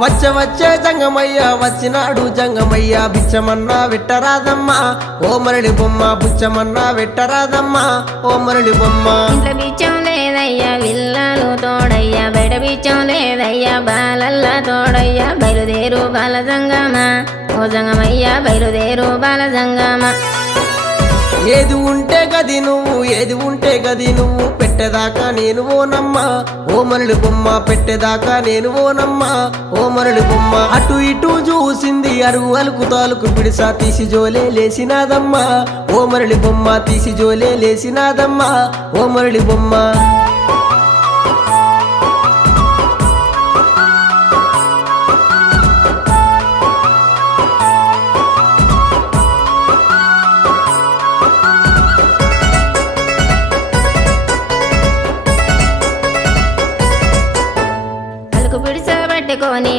వచ్చే జంగమయ్య వచ్చినాడు జంగమయ్య బిచ్చమన్నా వెట్టరాదమ్మా ఓ మరళి బొమ్మ బుచ్చమన్నా వెట్టరాదమ్మా ఓ మరళి బొమ్మ ఇంట్లో బిచ్చం లేదయ్యా విల్లాలు తోడయ్యా బయట బిచ్చం లేదయ్యా బాలల్లా తోడయ్యా బయలుదేరు బాల జంగమా ఓ జంగమయ్యా బయలుదేరు బాల జంగమా ఏది ఉంటే గది నువ్వు ఏది ఉంటే గది నువ్వు పెట్టేదాకా నేను ఓనమ్మా ఓ మరళి బొమ్మ పెట్టేదాకా నేను ఓనమ్మా ఓ మరళి బొమ్మ అటు ఇటు చూసింది అరుగు అలుకు తాలుకు పిడిసా తీసి జోలే లేసినాదమ్మా ఓ మరళి బొమ్మ తీసి జోలే లేసినాదమ్మా ఓ మరళి బొమ్మ